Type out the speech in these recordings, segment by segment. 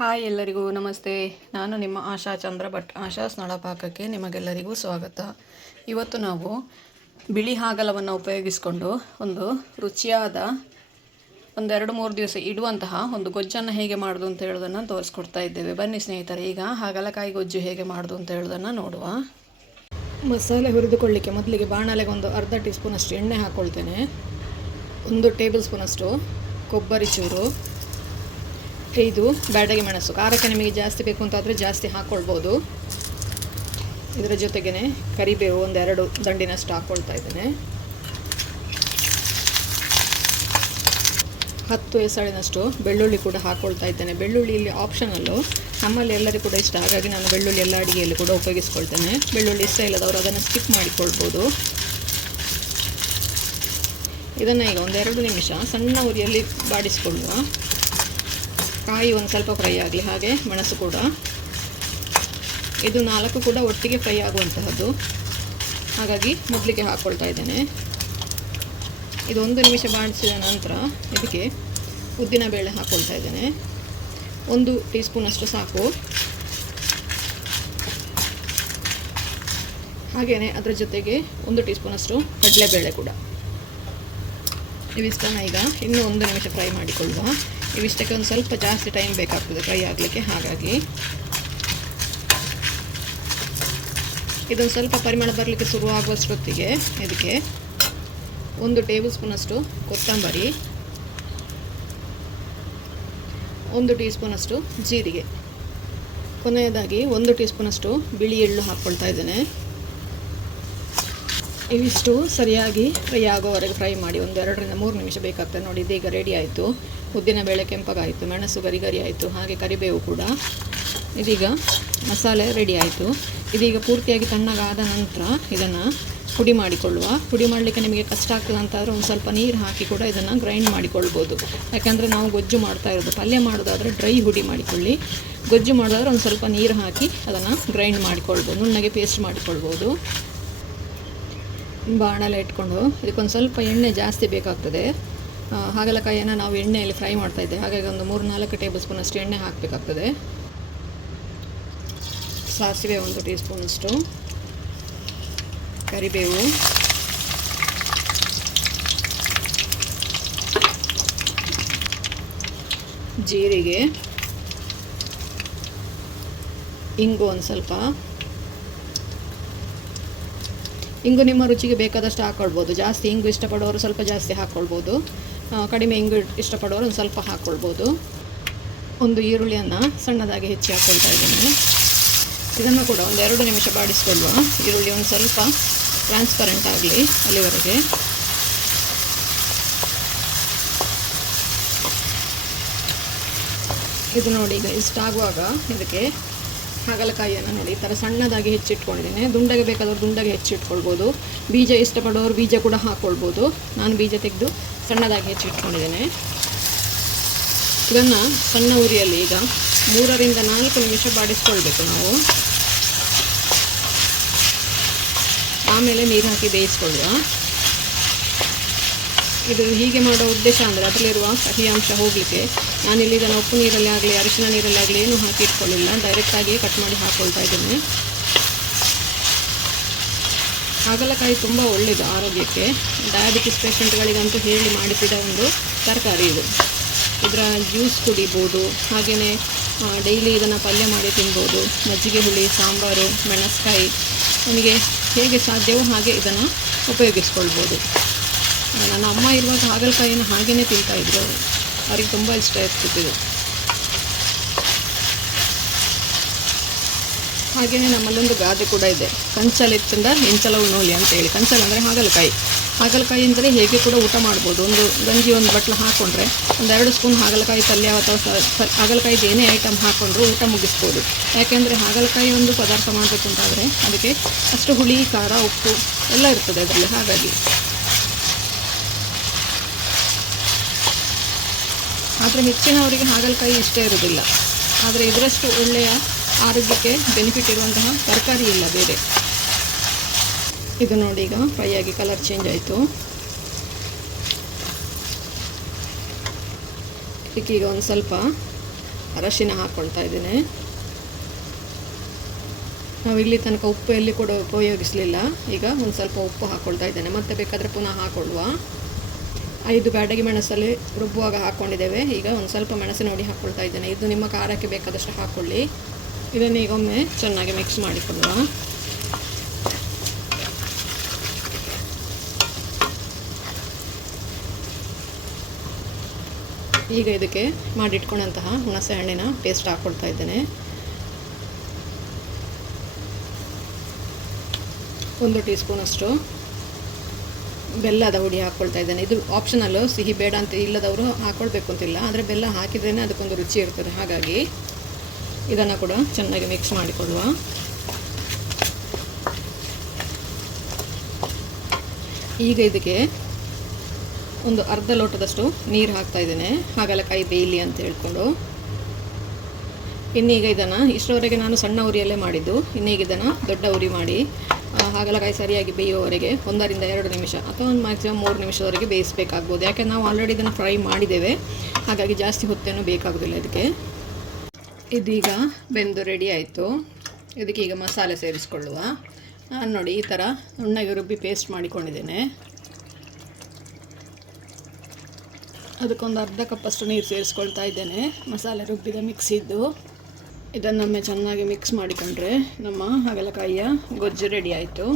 Hi ಎಲ್ಲರಿಗೂ ನಮಸ್ತೆ. ನಾನು ನಿಮ್ಮ ಆಶಾ ಚಂದ್ರ ಭಟ್. ಆಶಾಸ್ ನಳಪಾಕಕ್ಕೆ ನಿಮಗೆಲ್ಲರಿಗೂ ಸ್ವಾಗತ. ಇವತ್ತು ನಾವು ಬಿಳಿ ಹಾಗಲವನ್ನು ಉಪಯೋಗಿಸಿಕೊಂಡು ಒಂದು ರುಚಿಯಾದ 2-3 ದಿವಸ ಇಡುವಂತಹ ಒಂದು ಗೊಜ್ಜನ್ನು ಹೇಗೆ ಮಾಡೋದು ಅಂತ ಹೇಳೋದನ್ನು ತೋರಿಸ್ಕೊಡ್ತಾ ಇದ್ದೇವೆ. ಬನ್ನಿ ಸ್ನೇಹಿತರೆ, ಈಗ ಹಾಗಲಕಾಯಿ ಗೊಜ್ಜು ಹೇಗೆ ಮಾಡೋದು ಅಂತ ಹೇಳೋದನ್ನು ನೋಡುವ. ಮಸಾಲೆ ಹುರಿದುಕೊಳ್ಳಿಕ್ಕೆ ಮೊದಲಿಗೆ ಬಾಣಲೆಗೆ ಒಂದು ಅರ್ಧ ಟೀ ಸ್ಪೂನಷ್ಟು ಎಣ್ಣೆ ಹಾಕ್ಕೊಳ್ತೇನೆ. 1 ಟೇಬಲ್ ಸ್ಪೂನಷ್ಟು ಕೊಬ್ಬರಿ ಚೂರು, 5 ಬ್ಯಾಡಗಿ ಮೆಣಸು. ಖಾರಕ್ಕೆ ನಿಮಗೆ ಜಾಸ್ತಿ ಬೇಕು ಅಂತಾದರೆ ಜಾಸ್ತಿ ಹಾಕ್ಕೊಳ್ಬೋದು. ಇದರ ಜೊತೆಗೇ ಕರಿಬೇವು 1-2 ದಂಡಿನಷ್ಟು ಹಾಕ್ಕೊಳ್ತಾ ಇದ್ದೇನೆ. 10 ಎಸಳಿನಷ್ಟು ಬೆಳ್ಳುಳ್ಳಿ ಕೂಡ ಹಾಕ್ಕೊಳ್ತಾ ಇದ್ದೇನೆ. ಬೆಳ್ಳುಳ್ಳಿ ಇಲ್ಲಿ ಆಪ್ಷನಲ್ಲು, ನಮ್ಮಲ್ಲಿ ಎಲ್ಲರಿಗೂ ಕೂಡ ಇಷ್ಟ, ಹಾಗಾಗಿ ನಾನು ಬೆಳ್ಳುಳ್ಳಿ ಎಲ್ಲ ಅಡುಗೆಯಲ್ಲಿ ಕೂಡ ಉಪಯೋಗಿಸ್ಕೊಳ್ತೇನೆ. ಬೆಳ್ಳುಳ್ಳಿ ಇಷ್ಟ ಇಲ್ಲದವರು ಅದನ್ನು ಸ್ಕಿಪ್ ಮಾಡಿಕೊಳ್ಬೋದು. ಇದನ್ನು ಈಗ 1-2 ನಿಮಿಷ ಸಣ್ಣ ಉರಿಯಲ್ಲಿ ಬಾಡಿಸಿಕೊಳ್ಳುವ. ಕಾಯಿ ಒಂದು ಸ್ವಲ್ಪ ಫ್ರೈ ಆಗಲಿ, ಹಾಗೆ ಮೆಣಸು ಕೂಡ. ಇದು 4 ಕೂಡ ಒಟ್ಟಿಗೆ ಫ್ರೈ ಆಗುವಂತಹದ್ದು, ಹಾಗಾಗಿ ಮೊದಲಿಗೆ ಹಾಕ್ಕೊಳ್ತಾ ಇದ್ದೇನೆ. ಇದು 1 ನಿಮಿಷ ಬಾಡಿಸಿದ ನಂತರ ಇದಕ್ಕೆ ಉದ್ದಿನಬೇಳೆ ಹಾಕ್ಕೊಳ್ತಾ ಇದ್ದೇನೆ. 1 ಟೀ ಸ್ಪೂನಷ್ಟು ಸಾಕು. ಹಾಗೆಯೇ ಅದರ ಜೊತೆಗೆ 1 ಟೀ ಸ್ಪೂನಷ್ಟು ಕಡಲೆಬೇಳೆ ಕೂಡ. ಇವಿಷ್ಟನ್ನು ಈಗ ಇನ್ನೂ 1 ನಿಮಿಷ ಫ್ರೈ ಮಾಡಿಕೊಳ್ಳುವ. ಇವಿಷ್ಟಕ್ಕೆ ಒಂದು ಸ್ವಲ್ಪ ಜಾಸ್ತಿ ಟೈಮ್ ಬೇಕಾಗ್ತದೆ ಫ್ರೈ ಆಗಲಿಕ್ಕೆ, ಹಾಗಾಗಿ ಇದೊಂದು ಸ್ವಲ್ಪ ಪರಿಮಳ ಬರಲಿಕ್ಕೆ ಶುರುವಾಗುವಷ್ಟೊತ್ತಿಗೆ ಇದಕ್ಕೆ 1 ಟೇಬಲ್ ಸ್ಪೂನಷ್ಟು ಕೊತ್ತಂಬರಿ, 1 ಟೀ ಸ್ಪೂನಷ್ಟು ಜೀರಿಗೆ, ಕೊನೆಯದಾಗಿ 1 ಟೀ ಸ್ಪೂನಷ್ಟು ಬಿಳಿ ಎಳ್ಳು ಹಾಕ್ಕೊಳ್ತಾ ಇದ್ದೇನೆ. ಇವಿಷ್ಟು ಸರಿಯಾಗಿ ಫ್ರೈ ಆಗೋವರೆಗೆ ಫ್ರೈ ಮಾಡಿ. 2-3 ನಿಮಿಷ ಬೇಕಾಗ್ತದೆ. ನೋಡಿ, ಇದೀಗ ರೆಡಿ ಆಯಿತು. ಉದ್ದಿನಬೇಳೆ ಕೆಂಪಗಾಯಿತು, ಮೆಣಸು ಗರಿ ಆಯಿತು, ಹಾಗೆ ಕರಿಬೇವು ಕೂಡ. ಇದೀಗ ಮಸಾಲೆ ರೆಡಿ ಆಯಿತು. ಇದೀಗ ಪೂರ್ತಿಯಾಗಿ ತಣ್ಣಗಾದ ನಂತರ ಇದನ್ನು ಪುಡಿ ಮಾಡಿಕೊಳ್ಳುವ. ಪುಡಿ ಮಾಡಲಿಕ್ಕೆ ನಿಮಗೆ ಕಷ್ಟ ಆಗ್ತದೆ ಅಂತಾದರೆ ಒಂದು ಸ್ವಲ್ಪ ನೀರು ಹಾಕಿ ಕೂಡ ಇದನ್ನು ಗ್ರೈಂಡ್ ಮಾಡಿಕೊಳ್ಬೋದು. ಯಾಕೆಂದರೆ ನಾವು ಗೊಜ್ಜು ಮಾಡ್ತಾ ಇರೋದು, ಪಲ್ಯ ಮಾಡೋದಾದರೆ ಡ್ರೈ ಹುಡಿ ಮಾಡಿಕೊಳ್ಳಿ, ಗೊಜ್ಜು ಮಾಡೋದಾದರೆ ಒಂದು ಸ್ವಲ್ಪ ನೀರು ಹಾಕಿ ಅದನ್ನು ಗ್ರೈಂಡ್ ಮಾಡಿಕೊಳ್ಬೋದು, ನುಣ್ಣಗೆ ಪೇಸ್ಟ್ ಮಾಡಿಕೊಳ್ಬೋದು. ಬಾಣಲೆ ಇಟ್ಕೊಂಡು ಇದಕ್ಕೊಂದು ಸ್ವಲ್ಪ ಎಣ್ಣೆ ಜಾಸ್ತಿ ಬೇಕಾಗ್ತದೆ. ಹಾಗಲಕಾಯಿಯನ್ನು ನಾವು ಎಣ್ಣೆಯಲ್ಲಿ ಫ್ರೈ ಮಾಡ್ತಾ ಇದ್ದೇವೆ, ಹಾಗಾಗಿ ಒಂದು 3-4 ಟೇಬಲ್ ಸ್ಪೂನಷ್ಟು ಎಣ್ಣೆ ಹಾಕಬೇಕಾಗ್ತದೆ. ಸಾಸಿವೆ 1 ಟೀ ಸ್ಪೂನಷ್ಟು, ಕರಿಬೇವು, ಜೀರಿಗೆ, ಇಂಗು ಒಂದು ಸ್ವಲ್ಪ. ಇಂಗು ನಿಮ್ಮ ರುಚಿಗೆ ಬೇಕಾದಷ್ಟು ಹಾಕ್ಕೊಳ್ಬೋದು. ಜಾಸ್ತಿ ಇಂಗು ಇಷ್ಟಪಡೋರು ಸ್ವಲ್ಪ ಜಾಸ್ತಿ ಹಾಕ್ಕೊಳ್ಬೋದು, ಕಡಿಮೆ ಇಂಗು ಇಷ್ಟಪಡೋರು ಒಂದು ಸ್ವಲ್ಪ ಹಾಕ್ಕೊಳ್ಬೋದು. 1 ಈರುಳ್ಳಿಯನ್ನು ಸಣ್ಣದಾಗಿ ಹೆಚ್ಚಿ ಹಾಕ್ಕೊಳ್ತಾ ಇದ್ದೇನೆ. ಇದನ್ನು ಕೂಡ 1-2 ನಿಮಿಷ ಬಾಡಿಸಿಕೊಳ್ಳುವ. ಈರುಳ್ಳಿ ಒಂದು ಸ್ವಲ್ಪ ಟ್ರಾನ್ಸ್ಪರೆಂಟ್ ಆಗಲಿ ಅಲ್ಲಿವರೆಗೆ. ಇದು ನೋಡಿ, ಈಗ ಇಷ್ಟಾಗುವಾಗ ಇದಕ್ಕೆ ಹಾಗಲಕಾಯಿಯನ್ನು ನೋಡಿ ಈ ಥರ ಸಣ್ಣದಾಗಿ ಹೆಚ್ಚಿಟ್ಕೊಂಡಿದ್ದೀನಿ. ದುಂಡಗೆ ಬೇಕಾದವರು ದುಂಡಗೆ ಹೆಚ್ಚಿಟ್ಕೊಳ್ಬೋದು, ಬೀಜ ಇಷ್ಟಪಡೋರು ಬೀಜ ಕೂಡ ಹಾಕ್ಕೊಳ್ಬೋದು. ನಾನು ಬೀಜ ತೆಗೆದು ಸಣ್ಣದಾಗಿ ಹೆಚ್ಚಿಟ್ಕೊಂಡಿದ್ದೇನೆ. ಇದನ್ನು ಸಣ್ಣ ಉರಿಯಲ್ಲಿ ಈಗ 3-4 ನಿಮಿಷ ಬಾಡಿಸ್ಕೊಳ್ಬೇಕು ನಾವು. ಆಮೇಲೆ ನೀರು ಹಾಕಿ ಬೇಯಿಸ್ಕೊಳ್ಳುವ. ಇದು ಹೀಗೆ ಮಾಡೋ ಉದ್ದೇಶ ಅಂದರೆ ಅದರಲ್ಲಿರುವ ಕಹಿ ಅಂಶ ಹೋಗಲಿಕ್ಕೆ ನಾನಿಲ್ಲಿ ಇದನ್ನು ಉಪ್ಪು ನೀರಲ್ಲಿ ಆಗಲಿ ಅರಿಶಿನ ನೀರಲ್ಲಿ ಆಗಲಿ ಏನೂ ಹಾಕಿ ಇಟ್ಕೊಳ್ಳಿಲ್ಲ, ಡೈರೆಕ್ಟಾಗಿಯೇ ಕಟ್ ಮಾಡಿ ಹಾಕ್ಕೊಳ್ತಾ ಇದ್ದೇನೆ. ಹಾಗಲಕಾಯಿ ತುಂಬ ಒಳ್ಳೆಯದು ಆರೋಗ್ಯಕ್ಕೆ. ಡಯಾಬಿಟಿಸ್ ಪೇಷಂಟ್ಗಳಿಗಂತೂ ಹೇಳಿ ಮಾಡಿಸಿದ ಒಂದು ತರಕಾರಿ ಇದು. ಇದರ ಜ್ಯೂಸ್ ಕುಡಿಬೋದು, ಹಾಗೆಯೇ ಡೈಲಿ ಇದನ್ನು ಪಲ್ಯ ಮಾಡಿ ತಿನ್ಬೋದು. ಮಜ್ಜಿಗೆ ಹುಳಿ, ಸಾಂಬಾರು, ಮೆಣಸ್ಕಾಯಿ, ನಮಗೆ ಹೇಗೆ ಸಾಧ್ಯವೋ ಹಾಗೆ ಇದನ್ನು ಉಪಯೋಗಿಸ್ಕೊಳ್ಬೋದು. ನನ್ನ ಅಮ್ಮ ಇರುವಾಗ ಹಾಗಲಕಾಯಿನ ಹಾಗೆಯೇ ತಿಂತಾಯಿದ್ರು, ಅವ್ರಿಗೆ ತುಂಬ ಇಷ್ಟ ಇರ್ತಿತ್ತು. ಹಾಗೆಯೇ ನಮ್ಮಲ್ಲೊಂದು ಗಾದೆ ಕೂಡ ಇದೆ, ಕಂಚಲೆಚ್ಚಂದ ಎಂಚಲವು ನೋಲಿ ಅಂತೇಳಿ. ಕಂಚಲ ಅಂದರೆ ಹಾಗಲಕಾಯಿ. ಹಾಗಲಕಾಯಿ ಅಂದರೆ ಹೇಗೆ ಕೂಡ ಊಟ ಮಾಡ್ಬೋದು. ಒಂದು ಗಂಜಿ 1 ಬಟ್ಲು ಹಾಕ್ಕೊಂಡ್ರೆ 1-2 ಸ್ಪೂನ್ ಹಾಗಲಕಾಯಿ ಪಲ್ಯ ಅಥವಾ ಹಾಗಲಕಾಯಿದು ಏನೇ ಐಟಮ್ ಹಾಕ್ಕೊಂಡ್ರು ಊಟ ಮುಗಿಸ್ಬೋದು. ಯಾಕೆಂದರೆ ಹಾಗಲಕಾಯಿ ಒಂದು ಪದಾರ್ಥ ಮಾಡಬೇಕು ಅಂತಾದರೆ ಅದಕ್ಕೆ ಅಷ್ಟು ಹುಳಿ, ಖಾರ, ಉಪ್ಪು ಎಲ್ಲ ಇರ್ತದೆ ಅದರಲ್ಲಿ. ಹಾಗಾಗಿ ಆದರೆ ಹೆಚ್ಚಿನವರಿಗೆ ಹಾಗಲಕಾಯಿ ಇಷ್ಟ ಇರೋದಿಲ್ಲ. ಆದರೆ ಇದರಷ್ಟು ಒಳ್ಳೆಯ ಆರೋಗ್ಯಕ್ಕೆ ಬೆನಿಫಿಟ್ ಇರುವಂತಹ ತರಕಾರಿ ಇಲ್ಲ ಬೇರೆ. ಇದು ನೋಡಿ, ಈಗ ಫ್ರೈ ಆಗಿ ಕಲರ್ ಚೇಂಜ್ ಆಯಿತು. ಇದಕ್ಕೀಗ ಒಂದು ಸ್ವಲ್ಪ ಅರಶಿನ ಹಾಕ್ಕೊಳ್ತಾ ಇದ್ದೇನೆ. ನಾವು ಇಲ್ಲಿ ತನಕ ಉಪ್ಪು ಎಲ್ಲಿ ಕೂಡ ಉಪಯೋಗಿಸಲಿಲ್ಲ. ಈಗ ಒಂದು ಸ್ವಲ್ಪ ಉಪ್ಪು ಹಾಕ್ಕೊಳ್ತಾ ಇದ್ದೇನೆ. ಮತ್ತೆ ಬೇಕಾದರೆ ಪುನಃ ಹಾಕ್ಕೊಳ್ಳುವ. 5 ಬ್ಯಾಡಗಿ ಮೆಣಸಲ್ಲಿ ರುಬ್ಬುವಾಗ ಹಾಕ್ಕೊಂಡಿದ್ದೇವೆ. ಈಗ ಒಂದು ಸ್ವಲ್ಪ ಮೆಣಸಿನ ಹುಡಿ ಹಾಕ್ಕೊಳ್ತಾ ಇದ್ದೇನೆ. ಇದು ನಿಮ್ಮ ಖಾರಕ್ಕೆ ಬೇಕಾದಷ್ಟು ಹಾಕ್ಕೊಳ್ಳಿ. ಇದನ್ನು ಈಗ ಒಮ್ಮೆ ಚೆನ್ನಾಗಿ ಮಿಕ್ಸ್ ಮಾಡಿಕೊಳ್ಳುವ. ಈಗ ಇದಕ್ಕೆ ಮಾಡಿಟ್ಕೊಂಡಂತಹ ಹುಣಸೆ ಹಣ್ಣಿನ ಪೇಸ್ಟ್ ಹಾಕ್ಕೊಳ್ತಾ ಇದ್ದೇನೆ. 1 ಟೀ ಸ್ಪೂನಷ್ಟು ಬೆಲ್ಲದ ಹುಡಿ ಹಾಕ್ಕೊಳ್ತಾ ಇದ್ದೇನೆ. ಇದು ಆಪ್ಷನಲ್ಲು, ಸಿಹಿ ಬೇಡ ಅಂತ ಇಲ್ಲದವರು ಹಾಕ್ಕೊಳ್ಬೇಕು ಅಂತಿಲ್ಲ, ಆದರೆ ಬೆಲ್ಲ ಹಾಕಿದ್ರೇ ಅದಕ್ಕೊಂದು ರುಚಿ ಇರ್ತದೆ. ಹಾಗಾಗಿ ಇದನ್ನು ಕೂಡ ಚೆನ್ನಾಗಿ ಮಿಕ್ಸ್ ಮಾಡಿಕೊಳ್ಳುವ. ಈಗ ಇದಕ್ಕೆ ಒಂದು ಅರ್ಧ ಲೋಟದಷ್ಟು ನೀರು ಹಾಕ್ತಾ ಇದ್ದೇನೆ, ಹಾಗಲಕಾಯಿ ಬೇಯಲಿ ಅಂತ ಹೇಳ್ಕೊಂಡು. ಇನ್ನೀಗ ಇದನ್ನು ಇಷ್ಟರವರೆಗೆ ನಾನು ಸಣ್ಣ ಉರಿಯಲ್ಲೇ ಮಾಡಿದ್ದು. ಇನ್ನೀಗ ಇದನ್ನು ದೊಡ್ಡ ಉರಿ ಮಾಡಿ ಹಾಗಲಕಾಯಿ ಸರಿಯಾಗಿ ಬೇಯುವವರೆಗೆ 1 ರಿಂದ 2 ನಿಮಿಷ ಅಥವಾ ಒಂದು ಮ್ಯಾಕ್ಸಿಮಮ್ 3 ನಿಮಿಷದವರೆಗೆ ಬೇಯಿಸಬೇಕಾಗ್ಬೋದು. ಯಾಕೆಂದರೆ ನಾವು ಆಲ್ರೆಡಿ ಇದನ್ನು ಫ್ರೈ ಮಾಡಿದ್ದೇವೆ, ಹಾಗಾಗಿ ಜಾಸ್ತಿ ಹೊತ್ತೇನೂ ಬೇಕಾಗೋದಿಲ್ಲ ಇದಕ್ಕೆ. ಇದೀಗ ಬೆಂದು ರೆಡಿ ಆಯಿತು. ಇದಕ್ಕೆ ಈಗ ಮಸಾಲೆ ಸೇರಿಸ್ಕೊಳ್ಳುವ. ನಾನು ನೋಡಿ ಈ ಥರ ನುಣ್ಣಗೆ ರುಬ್ಬಿ ಪೇಸ್ಟ್ ಮಾಡಿಕೊಂಡಿದ್ದೇನೆ. ಅದಕ್ಕೊಂದು ಅರ್ಧ ಕಪ್ಪಷ್ಟು ನೀರು ಸೇರಿಸ್ಕೊಳ್ತಾ ಇದ್ದೇನೆ, ಮಸಾಲೆ ರುಬ್ಬಿದ ಮಿಕ್ಸಿದ್ದು. ಇದನ್ನೊಮ್ಮೆ ಚೆನ್ನಾಗಿ ಮಿಕ್ಸ್ ಮಾಡಿಕೊಂಡ್ರೆ ನಮ್ಮ ಹಾಗಲಕಾಯಿಯ ಗೊಜ್ಜು ರೆಡಿ ಆಯಿತು.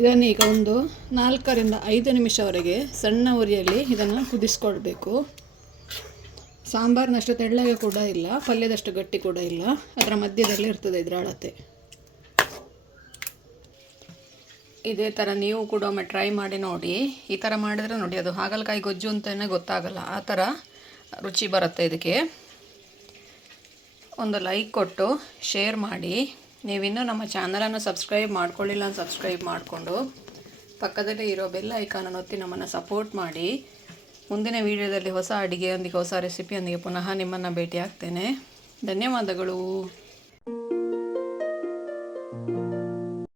ಇದನ್ನೀಗ ಒಂದು 4 ರಿಂದ 5 ನಿಮಿಷವರೆಗೆ ಸಣ್ಣ ಉರಿಯಲ್ಲಿ ಇದನ್ನು ಕುದಿಸ್ಕೊಳ್ಬೇಕು. ಸಾಂಬಾರಿನಷ್ಟು ತೆಳ್ಳಗೆ ಕೂಡ ಇಲ್ಲ, ಪಲ್ಯದಷ್ಟು ಗಟ್ಟಿ ಕೂಡ ಇಲ್ಲ, ಅದರ ಮಧ್ಯದಲ್ಲಿ ಇರ್ತದೆ ಇದರ ಅಳತೆ. ಇದೇ ಥರ ನೀವು ಕೂಡ ಒಮ್ಮೆ ಟ್ರೈ ಮಾಡಿ ನೋಡಿ. ಈ ಥರ ಮಾಡಿದರೆ ನೋಡಿ ಅದು ಹಾಗಲಕಾಯಿ ಗೊಜ್ಜು ಅಂತಲೇ ಗೊತ್ತಾಗಲ್ಲ, ಆ ಥರ ರುಚಿ ಬರುತ್ತೆ. ಇದಕ್ಕೆ ಒಂದು ಲೈಕ್ ಕೊಟ್ಟು ಶೇರ್ ಮಾಡಿ. ನೀವಿನ್ನೂ ನಮ್ಮ ಚಾನಲನ್ನು ಸಬ್ಸ್ಕ್ರೈಬ್ ಮಾಡ್ಕೊಳ್ಳಿಲ್ಲ ಅಂತ ಸಬ್ಸ್ಕ್ರೈಬ್ ಮಾಡಿಕೊಂಡು ಪಕ್ಕದಲ್ಲೇ ಇರೋ ಬೆಲ್ ಐಕಾನನ್ನು ಒತ್ತಿ ನಮ್ಮನ್ನು ಸಪೋರ್ಟ್ ಮಾಡಿ. ಮುಂದಿನ ವೀಡಿಯೋದಲ್ಲಿ ಹೊಸ ಅಡುಗೆಯೊಂದಿಗೆ ಹೊಸ ರೆಸಿಪಿಯೊಂದಿಗೆ ಪುನಃ ನಿಮ್ಮನ್ನು ಭೇಟಿ ಆಗ್ತೇನೆ. ಧನ್ಯವಾದಗಳು.